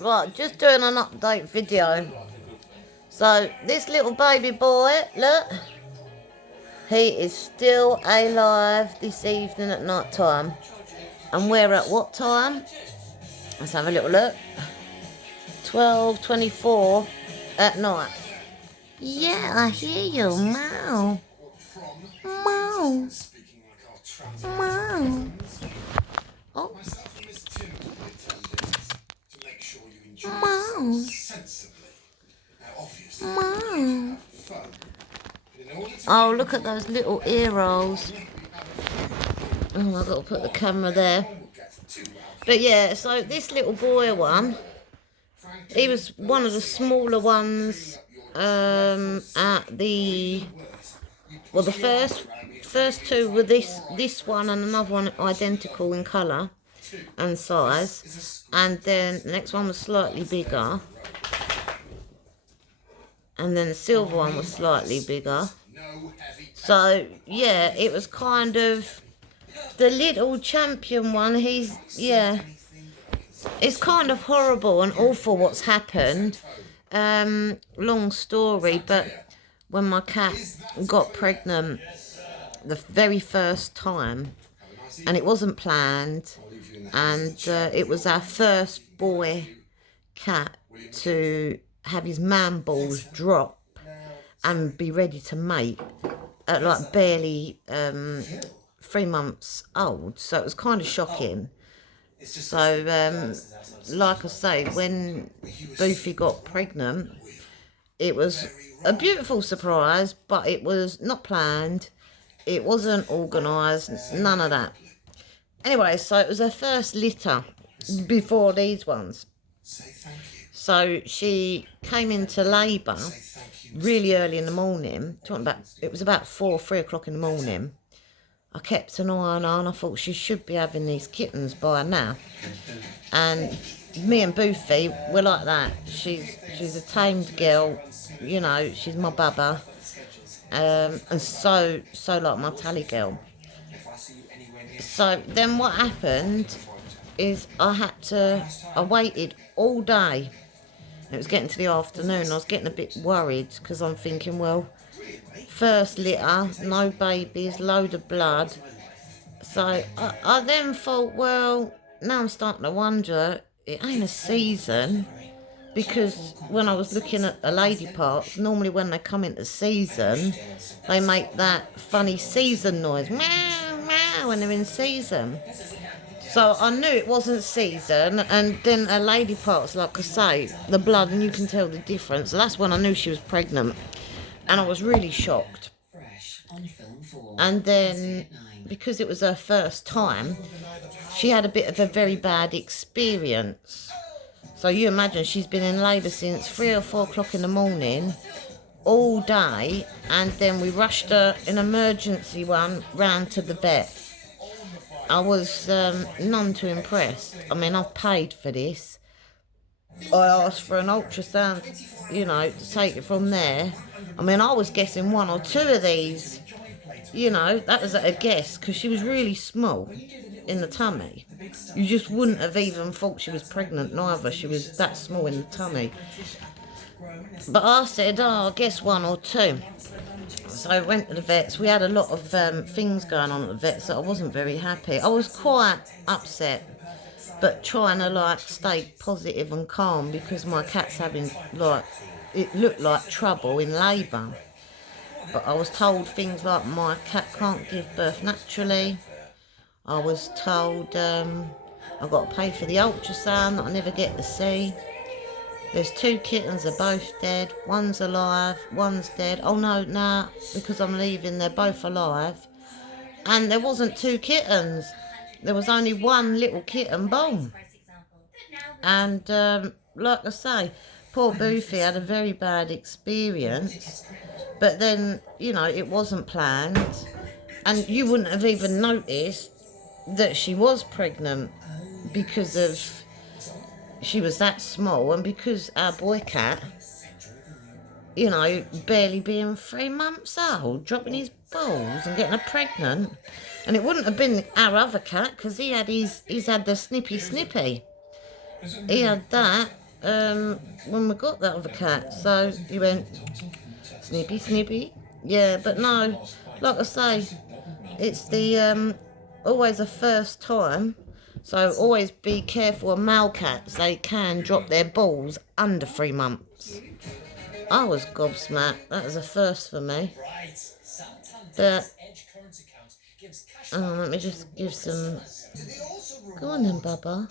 Right, just doing an update video. So, this little baby boy, look, he is still alive this evening at night time. And we're at what time? Let's have a little look. 12:24 at night. Yeah, I hear you, meow. Meow. Meow. Oh. Meow. Meow. Oh, look at those little ear rolls. Oh, I've got to put the camera there. But yeah, so this little boy one, he was one of the smaller ones at the... Well, the first two were this one and another one identical in colour and size. And then the next one was slightly bigger. And then the silver one was slightly bigger. So, yeah, it was kind of... The little champion one, yeah. It's kind of horrible and awful what's happened. Long story, but when my cat got pregnant the very first time, and it wasn't planned, and it was our first boy cat to have his man balls drop and be ready to mate at like barely 3 months old, so it was kind of shocking. So like I say, when Boofy got pregnant, it was a beautiful surprise, but it was not planned, it wasn't organised, none of that. Anyway, so it was her first litter before these ones. So she came into labour really early in the morning. It was about 3 o'clock in the morning. I kept an eye on her and I thought she should be having these kittens by now. And me and Boofy, we're like that. She's a tamed girl, you know, she's my baba. And so like my tally girl. So then what happened is I waited all day. It was getting to the afternoon. I was getting a bit worried because I'm thinking, well, first litter, no babies, load of blood. So I then thought, well, now I'm starting to wonder, it ain't a season, because when I was looking at the lady parts, normally when they come into season, they make that funny season noise, meow, meow, when they're in season. So I knew it wasn't season, and then a lady parts, like I say, the blood, and you can tell the difference. So that's when I knew she was pregnant, and I was really shocked. And then, because it was her first time, she had a bit of a very bad experience. So you imagine she's been in labour since 3 or 4 o'clock in the morning, all day, and then we rushed her in emergency one round to the vet. I was none too impressed. I mean, I've paid for this. I asked for an ultrasound, you know, to take it from there. I mean, I was guessing 1 or 2 of these. You know, that was at a guess, because she was really small in the tummy. You just wouldn't have even thought she was pregnant neither. She was that small in the tummy. But I said, oh, I guess 1 or 2. So I went to the vets. We had a lot of things going on at the vets that I wasn't very happy. I was quite upset, but trying to like stay positive and calm, because my cat's having like, it looked like trouble in labour. But I was told things like my cat can't give birth naturally. I was told I've got to pay for the ultrasound that I never get to see. There's 2 kittens, they're both dead. One's alive, one's dead. Oh no, because I'm leaving, they're both alive. And there wasn't 2 kittens. There was only 1 little kitten born. And like I say, poor Boofy had a very bad experience. But then, you know, it wasn't planned. And you wouldn't have even noticed that she was pregnant because of... She was that small, and because our boy cat, you know, barely being 3 months old, dropping his balls and getting her pregnant. And it wouldn't have been our other cat, because he's had the snippy. He had that, when we got that other cat. So he went, Snippy, Snippy. Yeah, but no, like I say, it's the always a first time. So always be careful of male cats. They can drop their balls under 3 months. I was gobsmacked. That was a first for me. But let me just give some. Go on then, Bubba.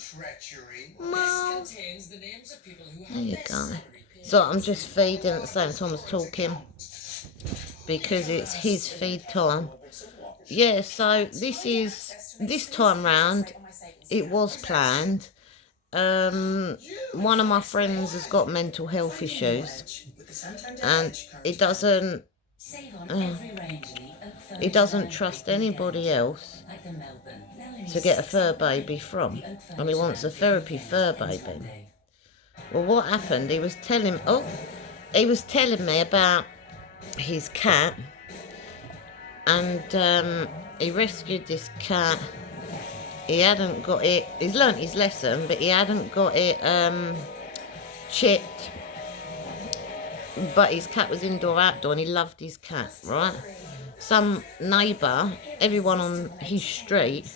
Well, there you go. So I'm just feeding at the same time as talking because it's his feed time. Yeah, so this time round, it was planned. One of my friends has got mental health issues, and he doesn't trust anybody else to get a fur baby from, and he wants a therapy fur baby. Well, what happened? He was telling me about his cat, and he rescued this cat. He hadn't got it. He's learnt his lesson, but he hadn't got it chipped. But his cat was indoor-outdoor, and he loved his cat, right? Some neighbour, everyone on his street,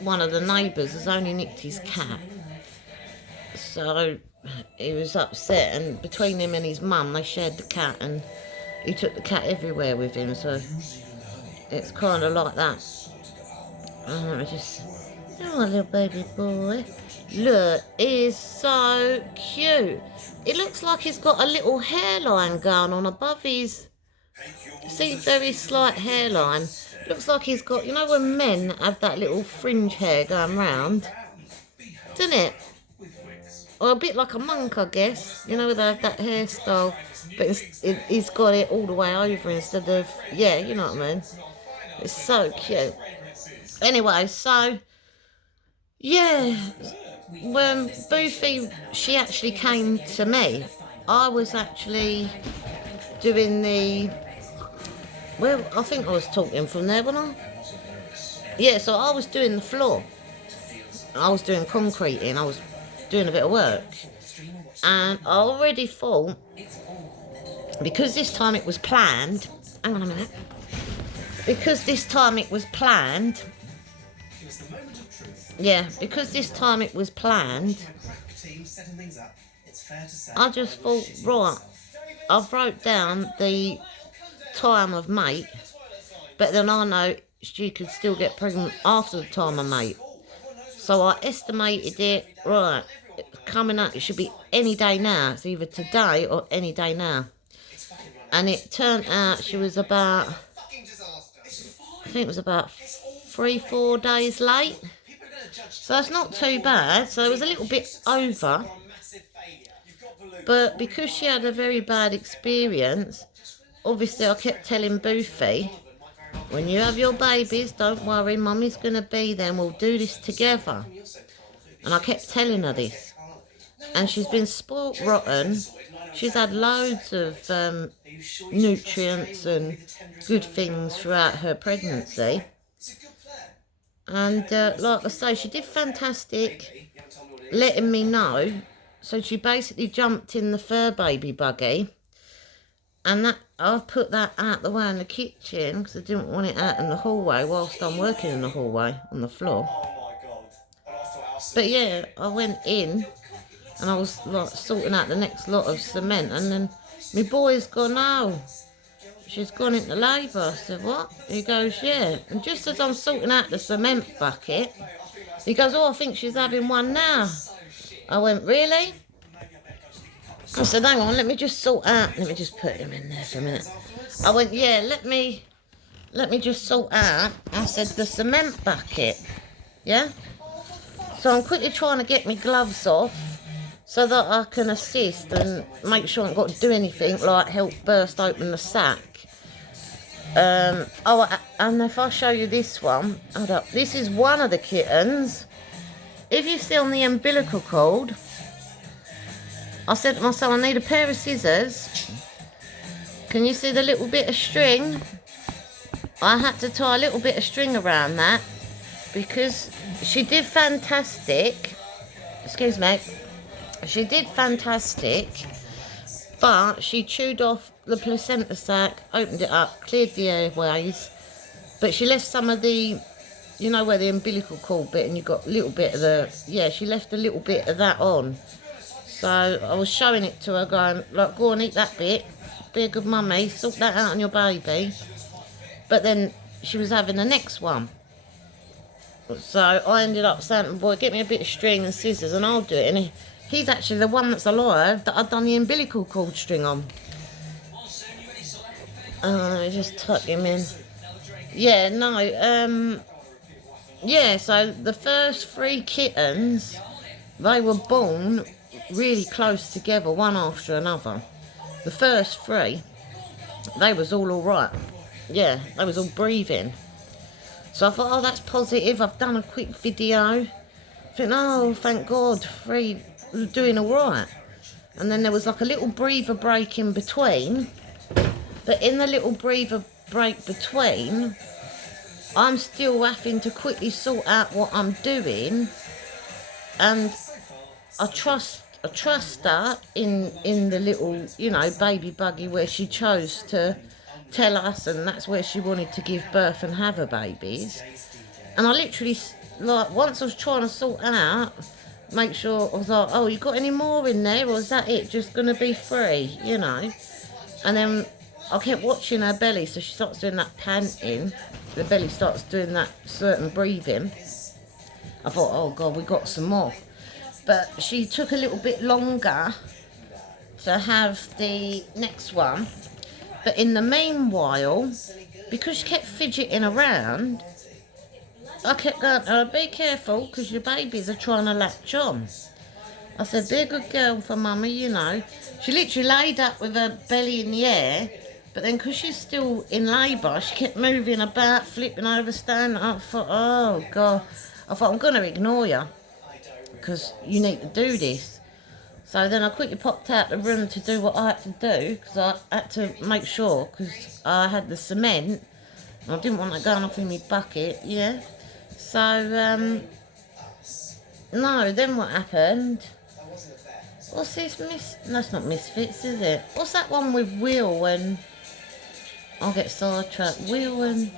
one of the neighbours has only nicked his cat. So he was upset, and between him and his mum, they shared the cat, and he took the cat everywhere with him. So it's kind of like that. Let me just... Oh, little baby boy. Look, he is so cute. It looks like he's got a little hairline going on above his... See, very slight hairline. Looks like he's got... You know when men have that little fringe hair going round? Doesn't it? Or a bit like a monk, I guess. You know, they have that hairstyle. But he's got it all the way over instead of... Yeah, you know what I mean? It's so cute. Anyway, so... Yeah, when Boofy, she actually came to me. I was actually doing the... Well, I think I was talking from there, wasn't I? Yeah, so I was doing the floor. I was doing concreting. I was doing a bit of work. And I already thought, because this time it was planned... Hang on a minute. Because this time it was planned... Yeah, because this time it was planned, I just thought, right, I've wrote down the time of mate, but then I know she could still get pregnant after the time of mate. So I estimated it, right, coming up, it should be any day now. It's either today or any day now. And it turned out she was about, I think it was about 3-4 days late. So that's not too bad. So it was a little bit over. But because she had a very bad experience, obviously I kept telling Boofy, when you have your babies, don't worry, Mummy's going to be there and we'll do this together. And I kept telling her this. And she's been spoilt rotten. She's had loads of nutrients and good things throughout her pregnancy. And like I say, she did fantastic letting me know. So she basically jumped in the fur baby buggy. And that I've put that out the way in the kitchen because I didn't want it out in the hallway whilst I'm working in the hallway on the floor. But yeah, I went in and I was like sorting out the next lot of cement. And then my boy's gone, oh, she's gone into labour. I said, what? He goes, yeah. And just as I'm sorting out the cement bucket, he goes, oh, I think she's having one now. I went, really? I said, hang on, let me just sort out. Let me just put him in there for a minute. I went, yeah, let me just sort out. I said, the cement bucket. Yeah? So I'm quickly trying to get my gloves off so that I can assist and make sure I haven't got to do anything like help burst open the sack. And if I show you this one, hold up, this is one of the kittens. If you see on the umbilical cord, I said to my son, I need a pair of scissors. Can you see the little bit of string? I had to tie a little bit of string around that because she did fantastic. Excuse me. She did fantastic, but she chewed off the placenta sac, opened it up, cleared the airways, but she left some of the, you know where the umbilical cord bit and you got a little bit of the, yeah, she left a little bit of that on. So I was showing it to her going, like, go on, eat that bit, be a good mummy, sort that out on your baby. But then she was having the next one. So I ended up saying to the boy, get me a bit of string and scissors and I'll do it. And he's actually the one that's alive that I've done the umbilical cord string on. Let me just tuck him in. Yeah, no, yeah, so the first 3 kittens, they were born really close together, one after another. The first 3, they was all right. Yeah, they was all breathing. So I thought, oh, that's positive. I've done a quick video. I think, oh, thank God, 3 were doing all right. And then there was like a little breather break in between. But in the little breather break between, I'm still having to quickly sort out what I'm doing. And I trust her in the little, you know, baby buggy where she chose to tell us, and that's where she wanted to give birth and have her babies. And I literally, like, once I was trying to sort out, make sure, I was like, oh, you got any more in there, or is that it, just going to be 3, you know? And then I kept watching her belly, so she starts doing that panting, the belly starts doing that certain breathing. I thought, oh God, we got some more. But she took a little bit longer to have the next one. But in the meanwhile, because she kept fidgeting around, I kept going, oh, be careful, because your babies are trying to latch on. I said, be a good girl for mummy, you know. She literally laid up with her belly in the air, but then because she's still in labour, she kept moving about, flipping over, standing up. I thought, oh God. I thought, I'm going to ignore you, because you need to do this. So then I quickly popped out the room to do what I had to do, because I had to make sure, because I had the cement, and I didn't want it going off in my bucket, yeah. So, no, then what happened? What's this? That's not Misfits, is it? What's that one with Will and... I'll get sidetracked. Will and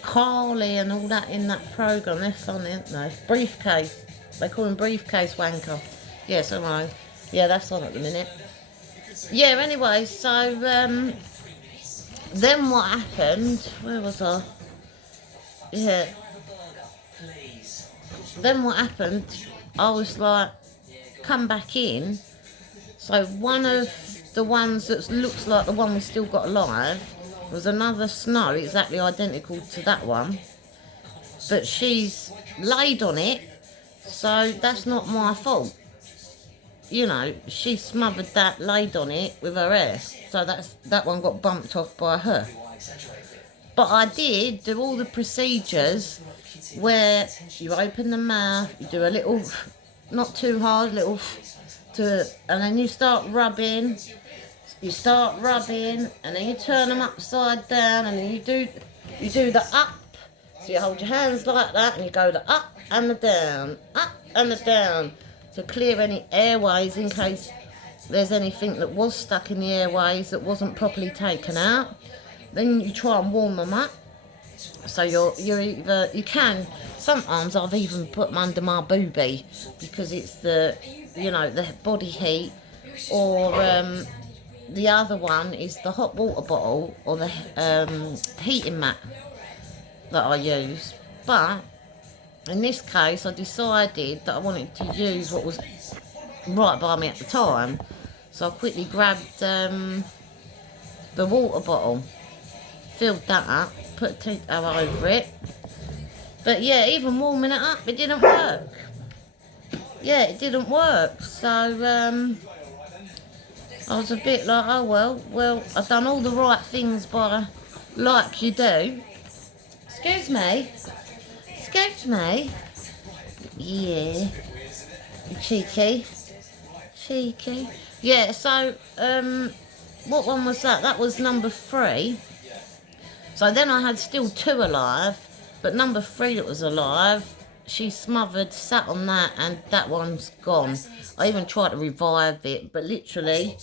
Carly and all that in that programme. They're funny, aren't they? Briefcase. They call him Briefcase Wanker. Yes, I know. Yeah, that's on at the minute. Yeah, anyway, so, then what happened? Where was I? Yeah. Then what happened? I was like, come back in. So one of the ones that looks like the one we still got alive was another Snow, exactly identical to that one. But she's laid on it, so that's not my fault. You know, she smothered that, laid on it with her hair. So that one got bumped off by her. But I did do all the procedures where you open the mouth, you do a little, not too hard, little, and then you start rubbing. You start rubbing, and then you turn them upside down, and then you do the up. So you hold your hands like that, and you go the up and the down, to clear any airways in case there's anything that was stuck in the airways that wasn't properly taken out. Then you try and warm them up. So you're either, you can, sometimes I've even put them under my boobie because it's the, you know, the body heat, or the other one is the hot water bottle or the heating mat that I use. But in this case I decided that I wanted to use what was right by me at the time, so I quickly grabbed the water bottle, filled that up, put a tea towel over it. But yeah, even warming it up, it didn't work. Yeah, it didn't work. So I was a bit like, oh well, I've done all the right things by, like you do. Excuse me. Excuse me. Yeah. Cheeky. Cheeky. Yeah, so, what one was that? That was number 3. So then I had still 2 alive, but number 3 that was alive, she smothered, sat on that, and that one's gone. I even tried to revive it, but literally,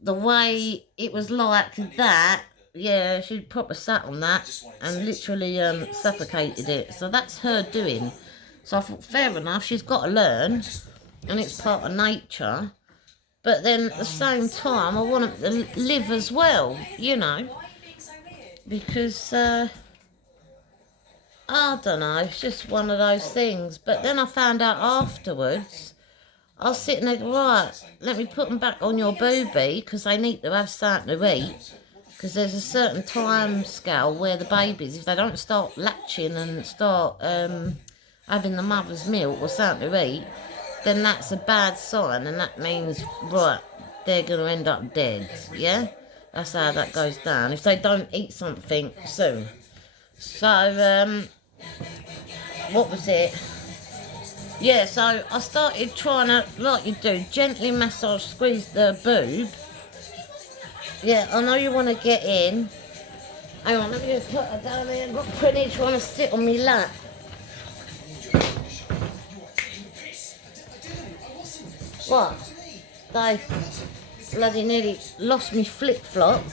the way it was like that, yeah, she proper sat on that and literally suffocated it. So that's her doing. So I thought, fair enough, she's got to learn, and it's part of nature. But then at the same time, I want them to live as well, you know, because I don't know, it's just one of those things. But then I found out afterwards, I was sitting there, right, let me put them back on your booby because they need to have something to eat. Because there's a certain time scale where the babies, if they don't start latching and start having the mother's milk or something to eat, then that's a bad sign, and that means, right, they're going to end up dead, yeah? That's how that goes down, if they don't eat something soon. So, what was it? Yeah, so I started trying to, like you do, gently massage, squeeze the boob. Yeah, I know you want to get in. Hang on, let me just put her down there. I've got Prinny trying to sit on me lap. What? They bloody nearly lost me flip-flop.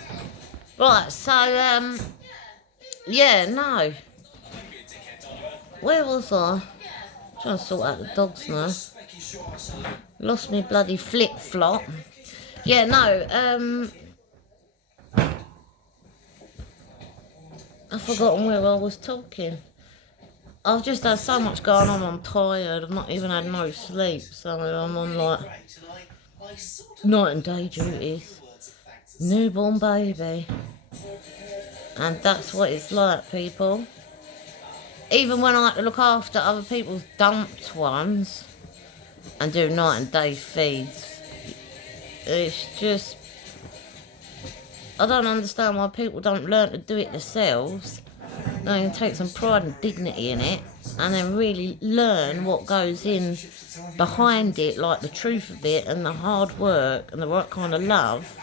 Right, so, yeah, no. Where was I? Trying to sort out the dogs now. Lost me bloody flip-flop. Yeah, no, I've forgotten where I was talking. I've just had so much going on, I'm tired. I've not even had no sleep, so I'm on like night and day duties. Newborn baby. And that's what it's like, people. Even when I like to look after other people's dumped ones and do night and day feeds, it's just, I don't understand why people don't learn to do it themselves. They can take some pride and dignity in it and then really learn what goes in behind it, like the truth of it and the hard work and the right kind of love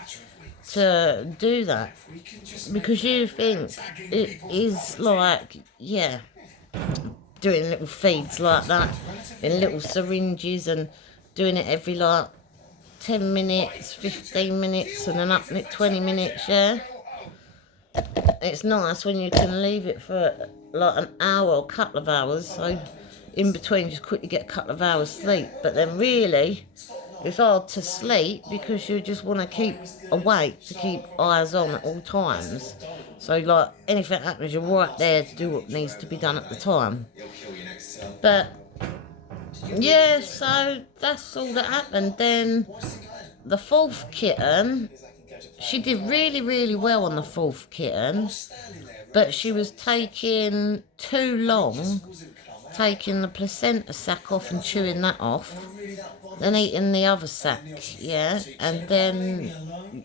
to do that. Because you think it is like, yeah, doing little feeds like that in little syringes and doing it every like 10 minutes, 15 minutes and then up to 20 minutes, yeah? It's nice when you can leave it for like an hour or a couple of hours, so in between just quickly get a couple of hours sleep. But then really, it's hard to sleep because you just want to keep awake, to keep eyes on at all times. So like anything happens, you're right there to do what needs to be done at the time. But yeah, so that's all that happened. Then the fourth kitten, she did really, really well on the fourth kitten, but she was taking too long, taking the placenta sac off and chewing that off, then eating the other sac, yeah, and then,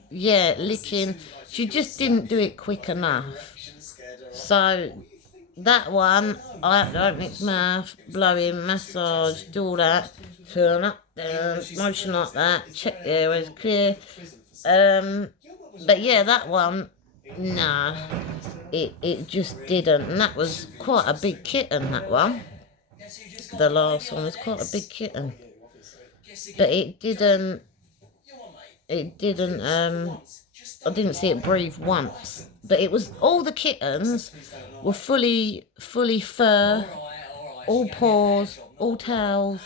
yeah, licking. She just didn't do it quick enough. So that one, I had to open its mouth, blow in, massage, do all that, turn up, down, motion like that, check the airways clear. But yeah, that one, nah, it just didn't. And that was quite a big kitten, that one. The last one was quite a big kitten. But it didn't, I didn't see it breathe once. But it was, all the kittens were fully fur, all paws, all tails,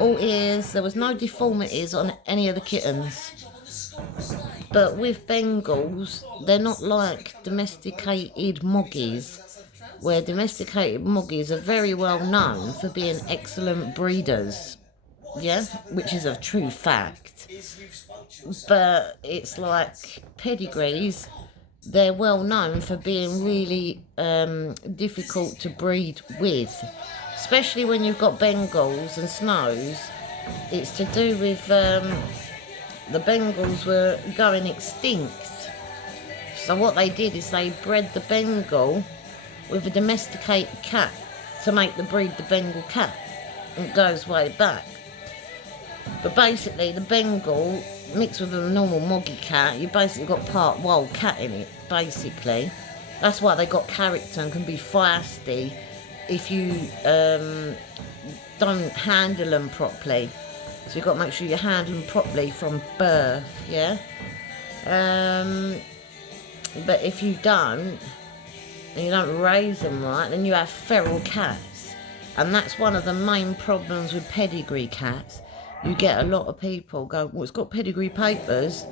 all ears. There was no deformities on any of the kittens. But with Bengals, they're not like domesticated moggies, where domesticated moggies are very well known for being excellent breeders, yeah, which is a true fact. But it's like pedigrees, they're well known for being really difficult to breed with, especially when you've got Bengals and Snows. It's to do with the Bengals were going extinct. So what they did is they bred the Bengal with a domesticated cat to make the breed the Bengal cat. And it goes way back. But basically the Bengal mixed with a normal moggy cat, you basically got part wild cat in it, basically. That's why they got character and can be feisty if you don't handle them properly. So you've got to make sure you handle them properly from birth, yeah? But if you don't, and you don't raise them right, then you have feral cats. And that's one of the main problems with pedigree cats. You get a lot of people go, well, it's got pedigree papers,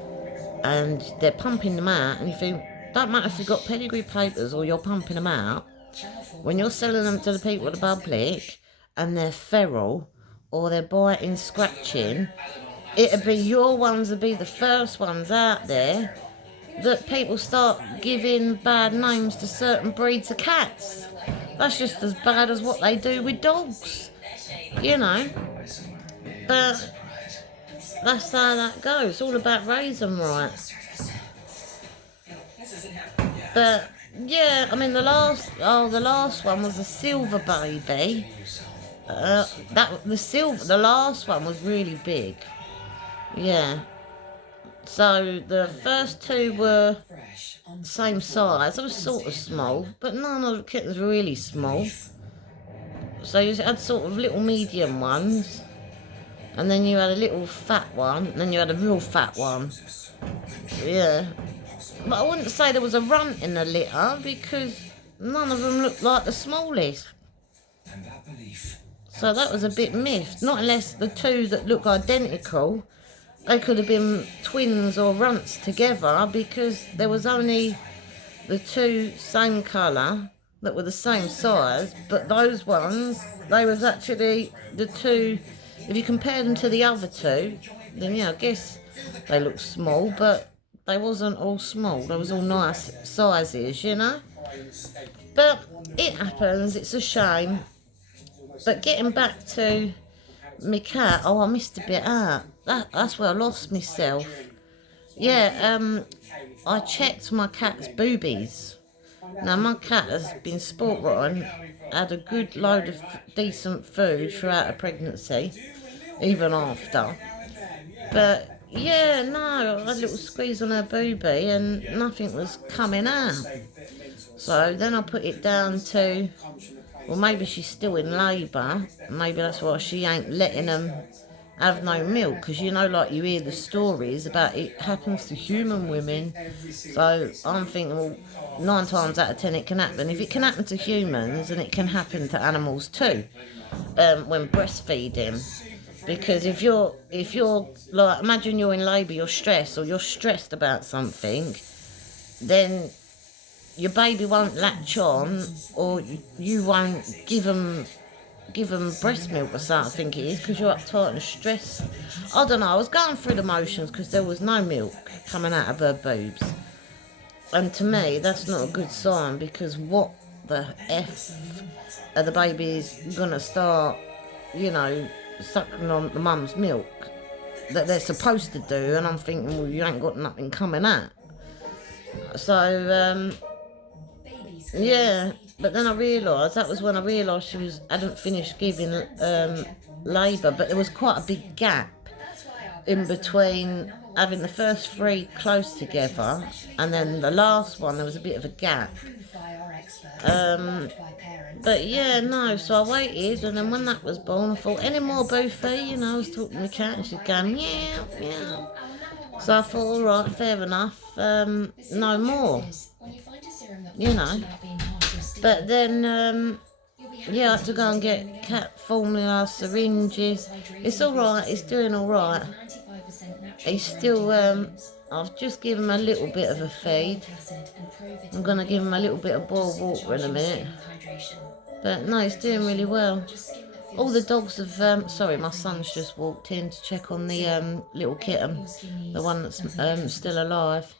and they're pumping them out, and you think, don't matter if you've got pedigree papers or you're pumping them out, when you're selling them to the people of the public, and they're feral, or they're biting, scratching, it'd be your ones would be the first ones out there that people start giving bad names to certain breeds of cats. That's just as bad as what they do with dogs, you know. But that's how that goes. It's all about raising right. But yeah, I mean the last one was a silver baby. The last one was really big. Yeah. So the first two were the same size. They were sort of small, but none of the kittens were really small. So you had sort of little medium ones, and then you had a little fat one, and then you had a real fat one. Yeah. But I wouldn't say there was a runt in the litter because none of them looked like the smallest. So that was a bit miffed. Not unless the two that look identical, they could have been twins or runts together, because there was only the two same colour that were the same size, but those ones, they was actually the two, if you compare them to the other two, then yeah, I guess they look small, but they wasn't all small, they was all nice sizes, you know. But it happens, it's a shame. But getting back to my cat, I missed a bit out. That's where I lost myself. Yeah, I checked my cat's boobies. Now, my cat has been sport rotten, had a good load of decent food throughout her pregnancy, even after. But, yeah, no, I had a little squeeze on her boobie and nothing was coming out. So then I put it down to, well, maybe she's still in labour. Maybe that's why she ain't letting them have no milk, because you know, like you hear the stories about it happens to human women. So I'm thinking, well, 9 times out of 10 it can happen. If it can happen to humans, then it can happen to animals too, when breastfeeding. Because if you're like, imagine you're in labour, you're stressed, or you're stressed about something, then your baby won't latch on, or you won't give them breast milk or something, I think it is, because you're uptight and stressed. I don't know, I was going through the motions because there was no milk coming out of her boobs. And to me, that's not a good sign, because what the F are the babies going to start, you know, sucking on the mum's milk that they're supposed to do? And I'm thinking, well, you ain't got nothing coming out. So, yeah, but then I realised, that was when I realised she hadn't finished giving labour, but there was quite a big gap in between having the first 3 close together and then the last one. There was a bit of a gap. But yeah, no, so I waited, and then when that was born, I thought, any more Boofy? You know, I was talking to my cat and she's going, meow, meow. So I thought, all right, fair enough, no more, you know. But then, yeah, I had to go and get cat formula, syringes. It's all right, it's doing all right. He's still, I've just given him a little bit of a feed. I'm going to give him a little bit of boiled water in a minute. But no, he's doing really well. All the dogs have, sorry, my son's just walked in to check on the little kitten, the one that's still alive.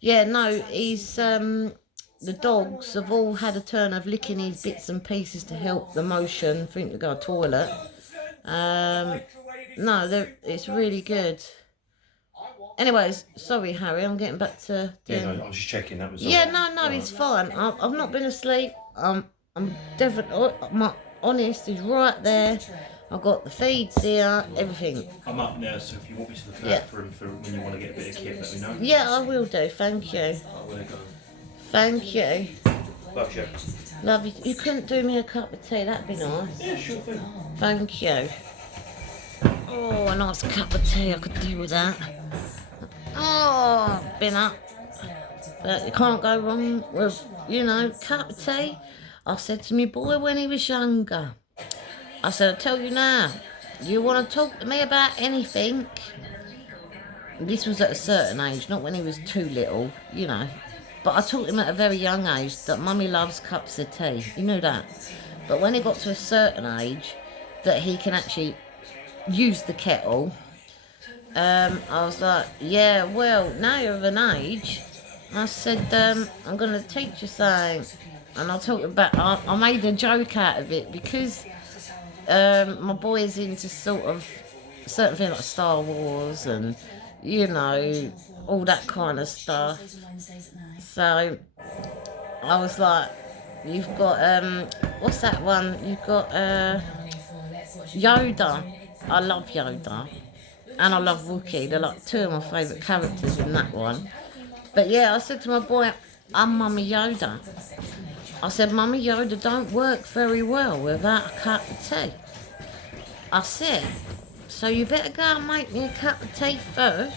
Yeah, no, he's, the dogs have all had a turn of licking his bits and pieces to help the motion for him to go to the toilet. No, it's really good. Anyways, sorry, Harry, I'm getting back to... Yeah, no, I was just checking, that was all. Yeah, no, it's fine. I've not been asleep. I'm definitely... My honest is right there. I've got the feeds here, everything. I'm up now, so if you want me to look out for him for when you want to get a bit of kit, let me know. Yeah, I will do, thank you. I will go. Thank you. Love you. Love you. You couldn't do me a cup of tea, that'd be nice. Yeah, sure thing. Thank you. Oh, a nice cup of tea, I could do with that. Oh, been up. But you can't go wrong with, cup of tea. I said to my boy when he was younger, I said, I'll tell you now, you want to talk to me about anything? This was at a certain age, not when he was too little, But I taught him at a very young age that Mummy loves cups of tea. You knew that. But when he got to a certain age that he can actually use the kettle, I was like, yeah, well, now you're of an age. I said, I'm going to teach you something. And I talked about, I made a joke out of it because my boy is into sort of certain things like Star Wars and, all that kind of stuff. So I was like, you've got, what's that one? You've got Yoda. I love Yoda. And I love Wookiee. They're like two of my favourite characters in that one. But yeah, I said to my boy, I'm Mummy Yoda. I said, Mummy Yoda don't work very well without a cup of tea. I said, so you better go and make me a cup of tea first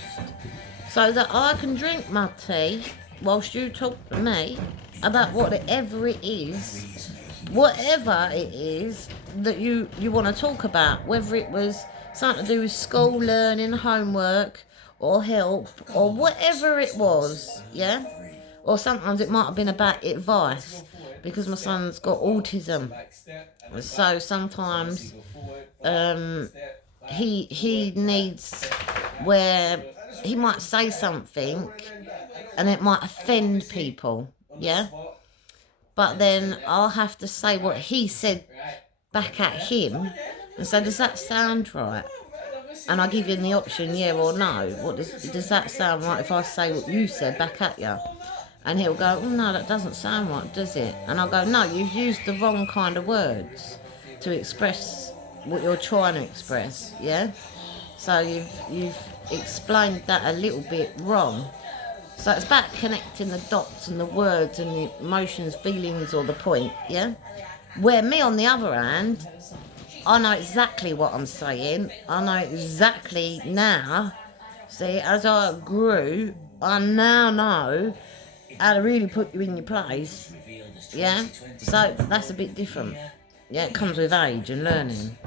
so that I can drink my tea whilst you talk to me about whatever it is that you want to talk about, whether it was something to do with school learning, homework, or help, or whatever it was, yeah? Or sometimes it might have been about advice, because my son's got autism. So sometimes he needs where he might say something and it might offend people, yeah? But then I'll have to say what he said back at him and say, does that sound right? And I give him the option, yeah or no. What does that sound right if I say what you said back at you? And he'll go, oh no, that doesn't sound right, does it? And I'll go, no, you've used the wrong kind of words to express what you're trying to express, yeah? So you've explained that a little bit wrong. So it's about connecting the dots and the words and the emotions, feelings, or the point, yeah? Where me, on the other hand, I know exactly what I'm saying. I know exactly now. See, as I grew, I now know how to really put you in your place, yeah? So that's a bit different. Yeah, it comes with age and learning.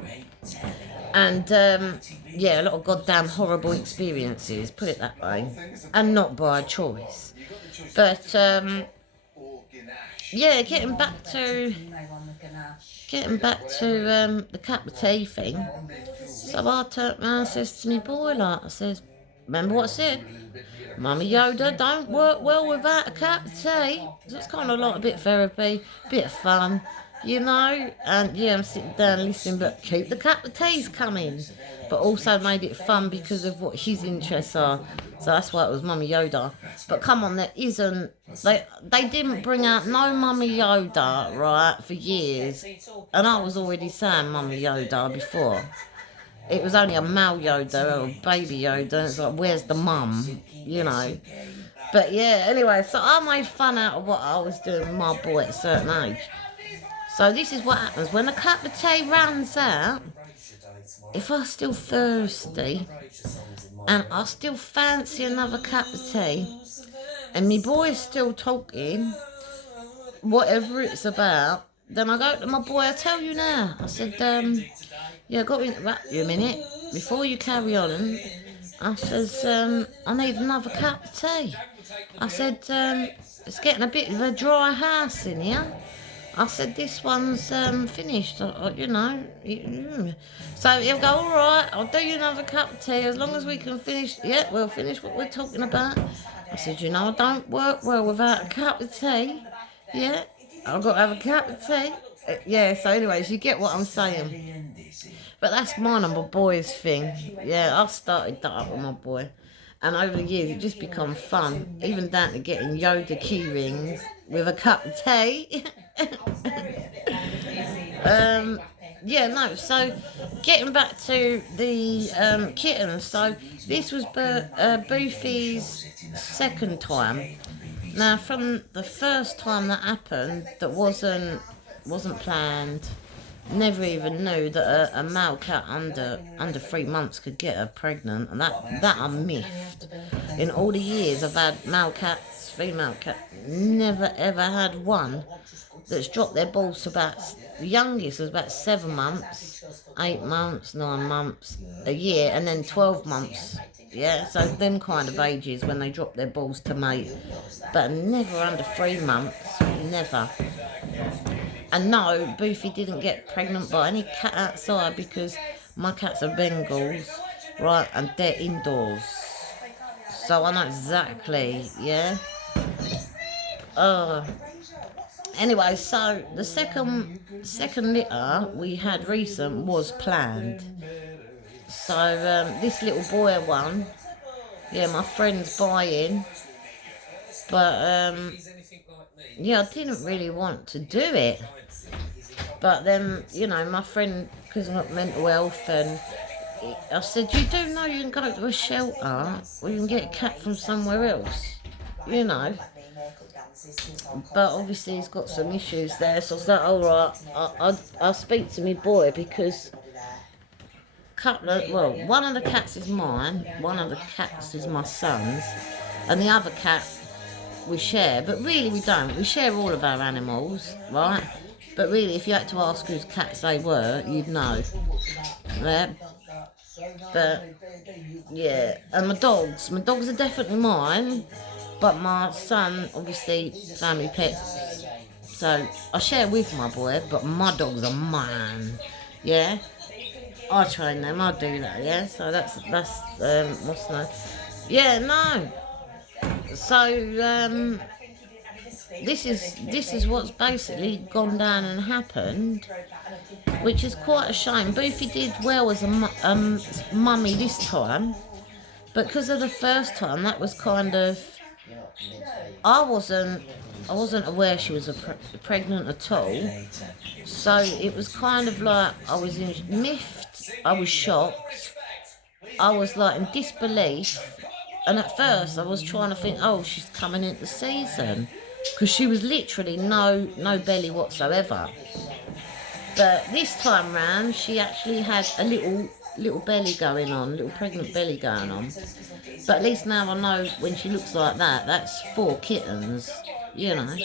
And, a lot of goddamn horrible experiences, put it that way. And not by choice. But, getting back to the cup of tea thing. So I turned around and says to me boy, I says, remember what I said? Mummy Yoda don't work well without a cup of tea. So it's kind of like a bit of therapy, a bit of fun, And I'm sitting down listening, but keep the cup of teas coming. But also made it fun because of what his interests are. So that's why it was Mummy Yoda. But come on, there isn't... They didn't bring out no Mummy Yoda, right, for years. And I was already saying Mummy Yoda before. It was only a male Yoda or a baby Yoda. And it's like, where's the mum? But yeah, anyway, so I made fun out of what I was doing with my boy at a certain age. So this is what happens. When a cup of tea runs out, if I'm still thirsty and I still fancy another cup of tea and my boy's still talking, whatever it's about, then I go to my boy, I tell you now. I said, I've got to interrupt you a minute before you carry on. And I says, I need another cup of tea. I said, it's getting a bit of a dry house in here. I said, this one's finished, So he'll go, all right, I'll do you another cup of tea as long as we can finish. Yeah, we'll finish what we're talking about. I said, I don't work well without a cup of tea. Yeah, I've got to have a cup of tea. So anyways, you get what I'm saying. But that's mine and my boy's thing. Yeah, I've started that up with my boy. And over the years, it just become fun. Even down to getting Yoda key rings with a cup of tea. So getting back to the kittens. So this was Boofy's second time. Now, from the first time that happened, that wasn't planned. Never even knew that a male cat under 3 months could get her pregnant, and that I miffed. In all the years I've had male cats, female cats, never ever had one that's dropped their balls to about, the youngest was about 7 months, 8 months, 9 months, a year, and then 12 months. Yeah, so them kind of ages when they drop their balls to mate, but never under 3 months, never. And no, Boofy didn't get pregnant by any cat outside because my cats are Bengals, right, and they're indoors. So I know exactly, yeah. Anyway, so the second litter we had recent was planned. So this little boy one, yeah, my friend's buying, but yeah, I didn't really want to do it. But then, you know, my friend, because I've got mental health, and I said, you do know you can go to a shelter or you can get a cat from somewhere else, you know. But obviously he's got some issues there, so I was like, alright, I'll speak to my boy, because one of the cats is mine, one of the cats is my son's, and the other cat we share, but really we don't. We share all of our animals, right? But really, if you had to ask whose cats they were, you'd know. Yeah. But, yeah. And my dogs are definitely mine, but my son, obviously, family pets. So, I share with my boy, but my dogs are mine. Yeah? I train them, I do that, yeah? So that's what's the... Yeah, no. So, this is what's basically gone down and happened, which is quite a shame. Boofy did well as a mummy this time, but because of the first time, that was kind of... I wasn't aware she was pregnant at all, so it was kind of like I was miffed, I was shocked, I was like in disbelief, and at first I was trying to think, oh, she's coming into the season, because she was literally no belly whatsoever. But this time round, she actually had a little belly going on, little pregnant belly going on. But at least now I know when she looks like that, that's 4 kittens, you know.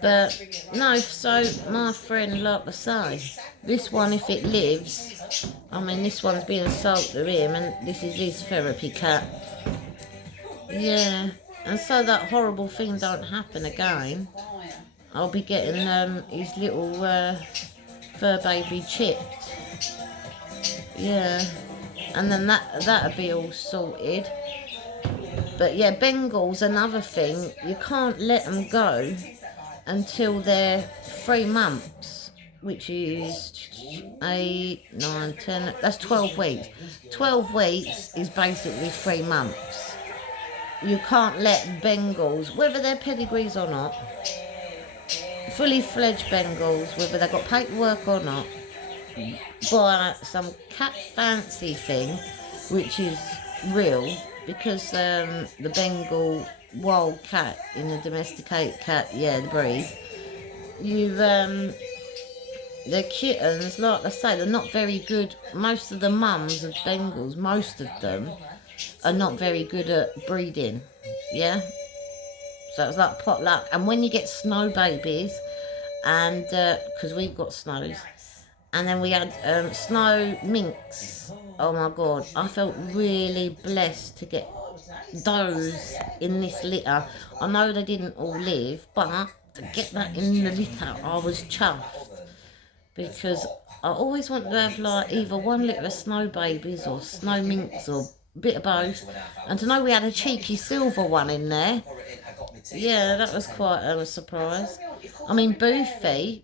But no, so my friend, like I say, this one, if it lives, I mean, this one's being sold to him, and this is his therapy cat. Yeah. And so that horrible thing don't happen again, I'll be getting his little fur baby chipped. Yeah. And then that'll be all sorted. But yeah, Bengals, another thing, you can't let them go until they're 3 months, which is 8, 9, 10, that's 12 weeks. 12 weeks is basically 3 months. You can't let Bengals, whether they're pedigrees or not, fully fledged Bengals, whether they've got paperwork or not, buy some cat fancy thing, which is real, because the Bengal wild cat in the domesticated cat, yeah, the breed, they're kittens, like I say, they're not very good. Most of the mums of Bengals, most of them, are not very good at breeding, yeah? So it's like potluck. And when you get snow babies, and because we've got snows, and then we had snow minks, oh my god, I felt really blessed to get those in this litter. I know they didn't all live, but to get that in the litter, I was chuffed, because I always want to have like either 1 litter of snow babies or snow minks or bit of both, and to know we had a cheeky silver one in there, yeah, that was quite a surprise. I mean, Boofy,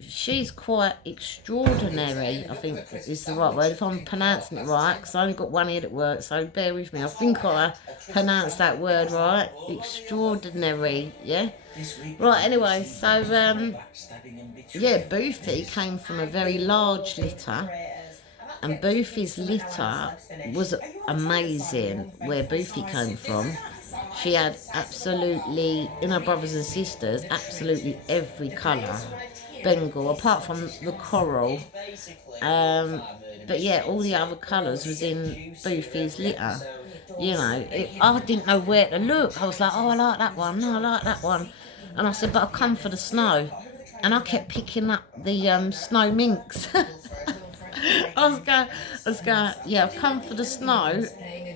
she's quite extraordinary, I think is the right word, if I'm pronouncing it right, because I only got 1 ear that works, so bear with me. I think I pronounced that word right. Extraordinary, yeah? Right, anyway, so, yeah, Boofy came from a very large litter, and Boofy's litter was amazing, where Boofy came from. She had absolutely, in her brothers and sisters, absolutely every colour Bengal, apart from the coral. But yeah, all the other colours was in Boofy's litter. You know, I didn't know where to look. I was like, oh, I like that one. No, I like that one. And I said, but I'll come for the snow. And I kept picking up the snow minks. I was going, yeah, I've come for the snow.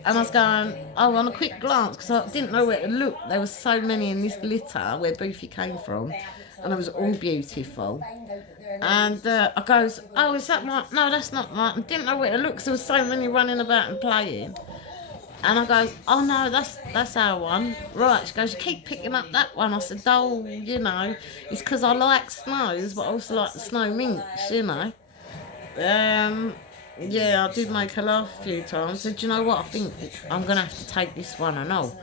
And I was going, oh, on a quick glance, because I didn't know where to look. There was so many in this litter where Boofy came from. And it was all beautiful. And I goes, oh, is that right? No, that's not right. I didn't know where to look because there was so many running about and playing. And I goes, oh no, that's our one. Right, she goes, you keep picking up that one. I said, oh, you know, it's because I like snows, but I also like the snow minks, you know. Yeah, I did make her laugh a few times. I said, do you know what, I think I'm going to have to take this one and all.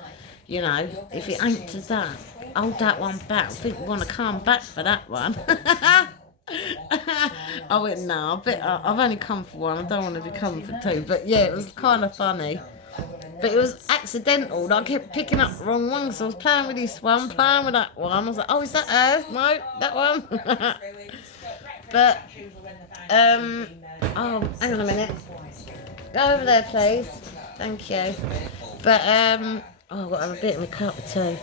You know, if it ain't to that, hold that one back. I think we want to come back for that one. I went, no, I've only come for one. I don't want to be coming for two. But yeah, it was kind of funny. But it was accidental. I kept picking up the wrong one because I was playing with this one, playing with that one. I was like, oh, is that hers? No, that one. But, oh, hang on a minute. Go over there, please. Thank you. But, oh, I've got to have a bit of my cup too.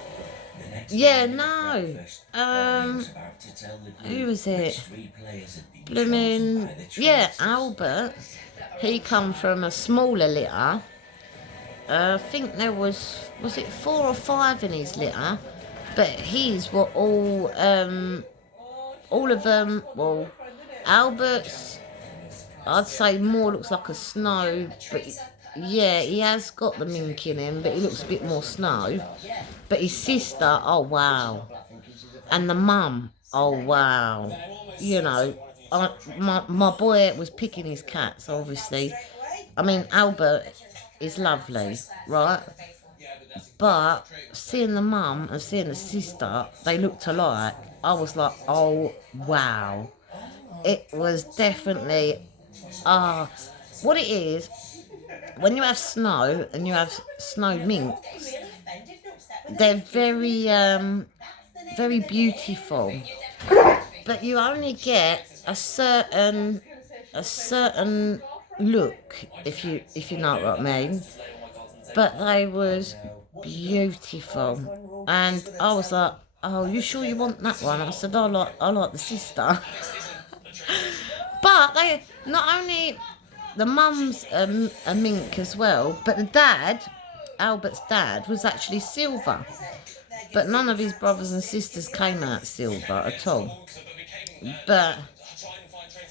Yeah, no. Who was it? Blooming, yeah, Albert. He come from a smaller litter. I think there was it 4 or 5 in his litter? But his were all of them, well, Albert's, I'd say more looks like a snow, but yeah, he has got the mink in him, but he looks a bit more snow. But his sister, oh wow. And the mum, oh wow. You know, my boy was picking his cats, obviously. I mean, Albert is lovely, right? But seeing the mum and seeing the sister, they looked alike. I was like, oh wow. It was definitely, what it is, when you have snow and you have snow minks, they're very, very beautiful. But you only get a certain look, if you know what I mean. But they was beautiful, and I was like, "Oh, you sure you want that one?" I said, "I like the sister." But they not only the mum's a mink as well, but the dad, Albert's dad, was actually silver. But none of his brothers and sisters came out silver at all. But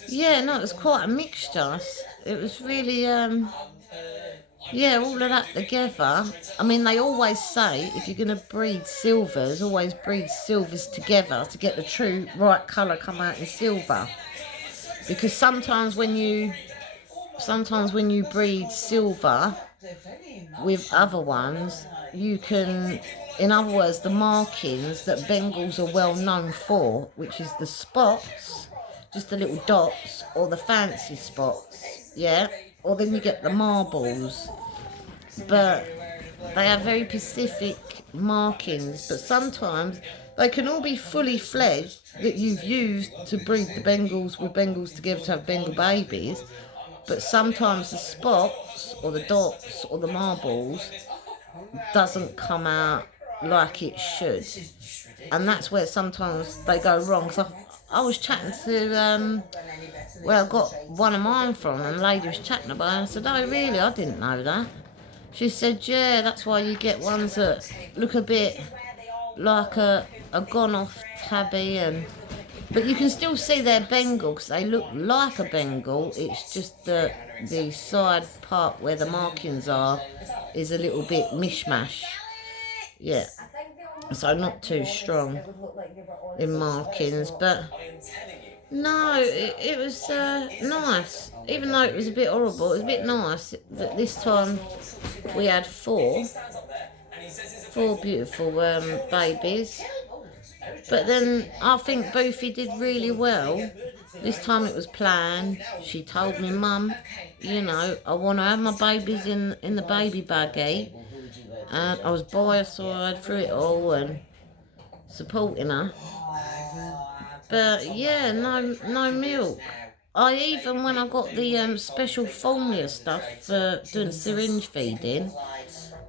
yeah, no, it was quite a mixture. It was really yeah, all of that together. I mean, they always say if you're going to breed silvers, always breed silvers together to get the true right colour come out in silver. Because sometimes when you breed silver with other ones, you can, in other words, the markings that Bengals are well known for, which is the spots, just the little dots, or the fancy spots, yeah? Or then you get the marbles. But they have very specific markings, but sometimes they can all be fully fledged that you've used to breed the Bengals with Bengals together to have Bengal babies. But sometimes the spots or the dots or the marbles doesn't come out like it should, and that's where sometimes they go wrong. So I was chatting to where I got one of mine from, and the lady was chatting about it, and I said, oh really, I didn't know that. She said, yeah, that's why you get ones that look a bit like a gone off tabby, but you can still see they're Bengal because they look like a Bengal. It's just the side part where the markings are is a little bit mishmash. Yeah, so not too strong in markings, but no, it was nice. Even though it was a bit horrible, it was a bit nice that this time we had four beautiful babies. But then I think Boofy did really well. This time it was planned. She told me, Mum, you know, I want to have my babies in the baby buggy. And I was by her side through it all and supporting her. But yeah, no milk. I even, when I got the special formula stuff for doing syringe feeding,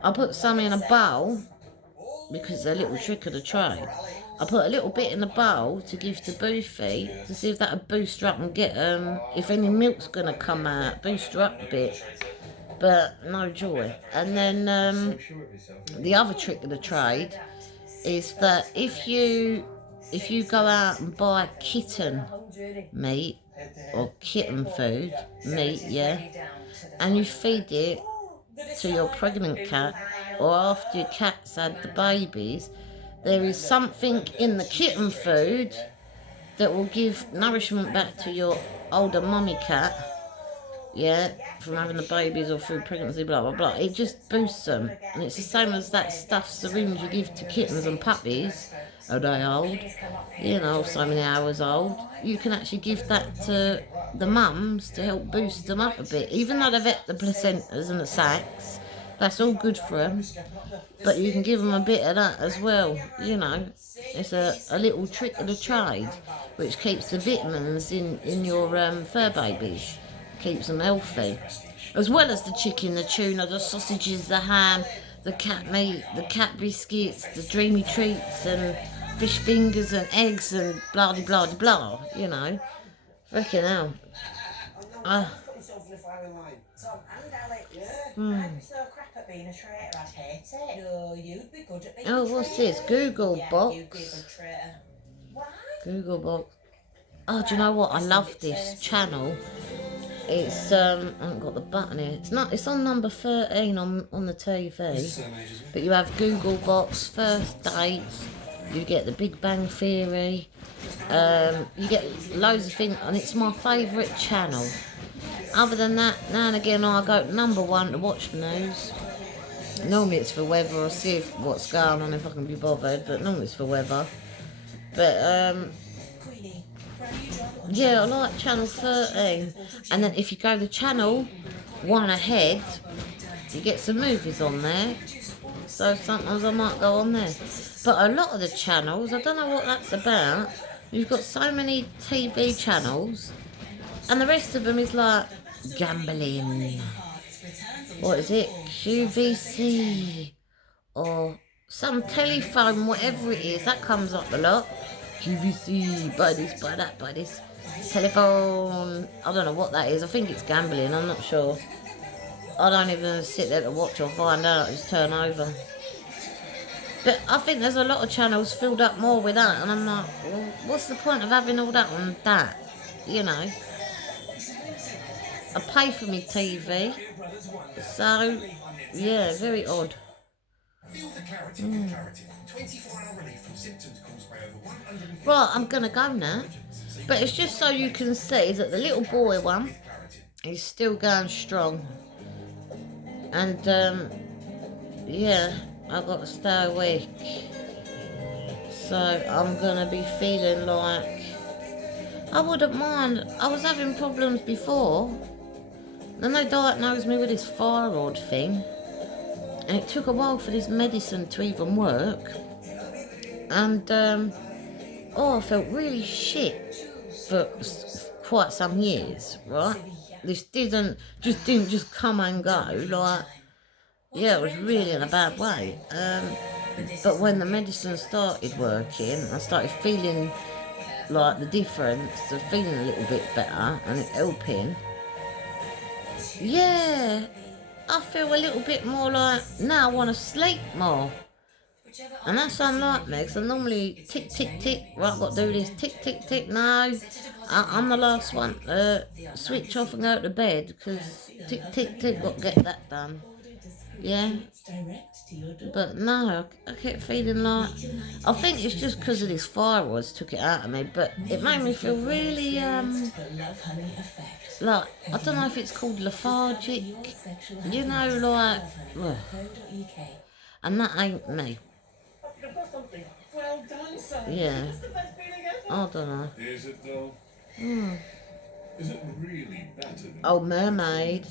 I put some in a bowl because it's a little trick of the trade. I put a little bit in the bowl to give to Boofy to see if that would boost her up and get if any milk's gonna come out, boost her up a bit. But no joy. And then the other trick of the trade is that if you go out and buy kitten meat or kitten food meat, yeah, and you feed it to your pregnant cat or after your cat's had the babies, there is something in the kitten food that will give nourishment back to your older mummy cat, yeah, from having the babies or through pregnancy, blah blah blah. It just boosts them, and it's the same as that stuffed syringe you give to kittens and puppies. Are they old? You know, so many hours old. You can actually give that to the mums to help boost them up a bit. Even though they've ate the placentas and the sacs, that's all good for them. But you can give them a bit of that as well, you know. It's a little trick of the trade, which keeps the vitamins in your fur babies. Keeps them healthy. As well as the chicken, the tuna, the sausages, the ham, the cat meat, the cat biscuits, the dreamy treats and fish fingers and eggs and blah de blah de blah, you know. Freaking hell. Oh, what's this? Google Box. Google Box. Oh, do you know what? I love this channel. It's I haven't got the button here. It's on number 13 on the TV. But you have Google Box, First Dates, you get the Big Bang Theory, you get loads of things, and it's my favourite channel. Other than that, now and again I go to number 1 to watch the news. Normally it's for weather, or see what's going on if I can be bothered, but normally it's for weather. But yeah, I like channel 13. And then if you go to channel 1 ahead, you get some movies on there. So sometimes I might go on there. But a lot of the channels, I don't know what that's about. You've got so many TV channels, and the rest of them is like gambling. What is it? QVC. Or some telephone, whatever it is, that comes up a lot. QVC, buy this, buy that, buy this. Telephone, I don't know what that is. I think it's gambling, I'm not sure. I don't even sit there to watch or find out, just turn over. But I think there's a lot of channels filled up more with that, and I'm like, well, what's the point of having all that on that? You know? I pay for my TV, so, yeah, very odd. Right, I'm going to go now. But it's just so you can see that the little boy one is still going strong. And, yeah, I've got to stay awake. So I'm going to be feeling like I wouldn't mind. I was having problems before. Then they diagnosed me with this thyroid thing. And it took a while for this medicine to even work. And, I felt really shit for quite some years, right? This didn't just come and go, like, yeah, it was really in a bad way. But when the medicine started working, I started feeling like the difference of feeling a little bit better and it helping. Yeah, I feel a little bit more like, now I want to sleep more. And that's unlike me, because I normally tick, tick, tick, right, I've got to do this, tick, tick, tick, no. I'm the last one to switch off and go to bed, because tick, tick, tick, got to get that done. Yeah. But no, I kept feeling like, I think it's just because of this thyroid took it out of me, but it made me feel really, like, I don't know if it's called lethargic, you know, like, and that ain't me. Well done, son. Yeah. It's the best feeling ever. I don't know. Is it though? Is it really better than Oh, mermaid.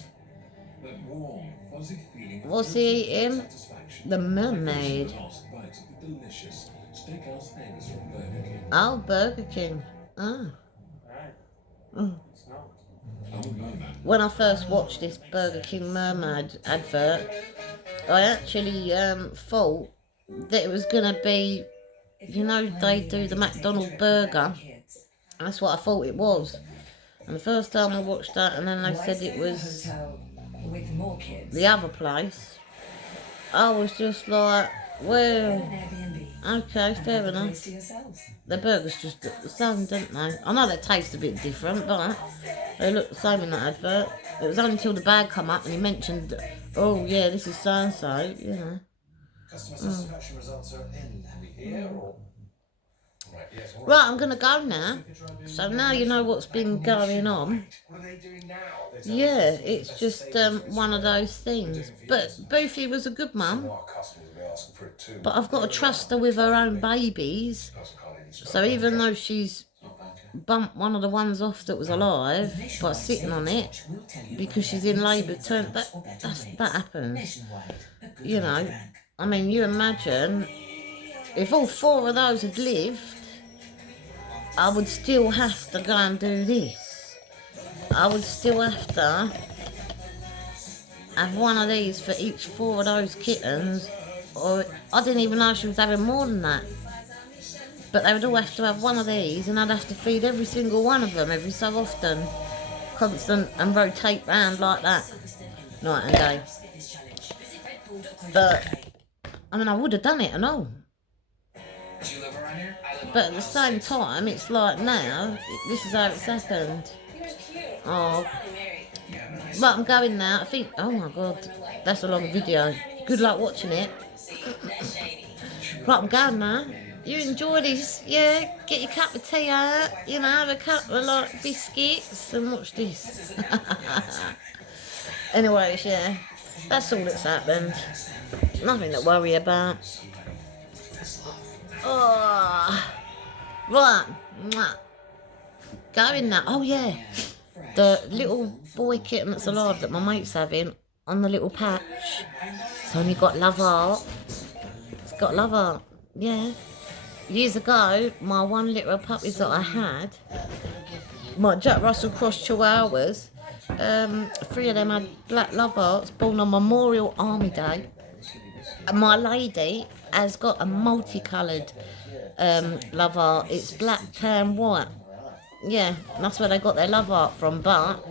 that warm, fuzzy feeling of What's he eating? satisfaction The mermaid. Last bites of the delicious steakhouse hamburgers from Burger King. Oh, Burger King. Oh. It's not. Oh, merman. When I first watched this Burger King mermaid advert, I actually thought that it was going to be, you know, they do the McDonald's burger. That's what I thought it was. And the first time I watched that, and then they said it was the other place, I was just like, well, okay, fair enough. The burgers just look the same, don't they? I know they taste a bit different, but they look the same in that advert. It was only until the bag come up and he mentioned, oh yeah, this is so-and-so, you know. Customer satisfaction results are in. Here or? Right, yes, all Right, I'm going to go now. So now you know what's been going on. What are they doing now? Yeah, it's just one of those things. But Boofy was a good mum. Our customers will be asking for it too. But I've got to trust her with her own babies. So even though she's bumped one of the ones off that was alive by sitting on it because she's in labour, that happens. You know, I mean, you imagine if all 4 of those had lived, I would still have to go and do this. I would still have to have one of these for each 4 of those kittens, or I didn't even know she was having more than that. But they would all have to have one of these, and I'd have to feed every single one of them every so often, constant, and rotate round like that, night and day. But I mean, I would have done it and all. But at the same time, it's like now, this is how it's happened. Oh, but I'm going now. I think, oh my God, that's a long video. Good luck watching it. Right, I'm going now. You enjoy this, yeah? Get your cup of tea out, you know, have a couple of like biscuits and watch this. Anyways, yeah, that's all that's happened. Nothing to worry about. Oh, right, mwah. Going now. Oh yeah, the little boy kitten that's alive that my mate's having on the little patch. It's only got love art. It's got love art. Yeah. Years ago, my 1 litter of puppies that I had, my Jack Russell Cross Chihuahuas, 3 of them had black love arts, born on Memorial Army Day. And my lady has got a multicoloured love art. It's black, tan, white. Yeah, and that's where they got their love art from. But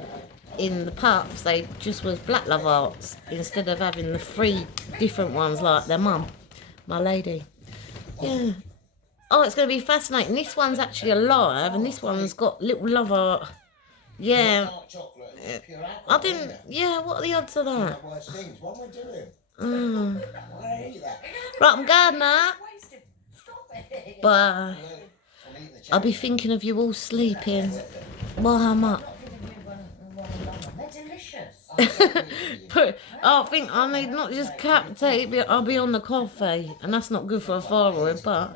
in the pups, they just was black love arts instead of having the 3 different ones like their mum, my lady. Yeah. Oh, it's going to be fascinating. This one's actually alive, and this one's got little love art. Yeah. I didn't... Yeah, what are the odds of that? Right, I'm going now. Bye. I'll be thinking of you all sleeping while I'm up. I think I need not just cup of tea, but I'll be on the coffee, and that's not good for a thyroid, but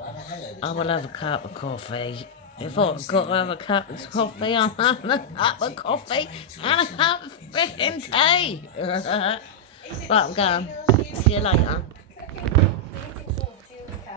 I will have a cup of coffee. If I've got to have a cup of coffee, I'm having a cup of coffee and a cup of freaking tea. Right, I'm going. See you later.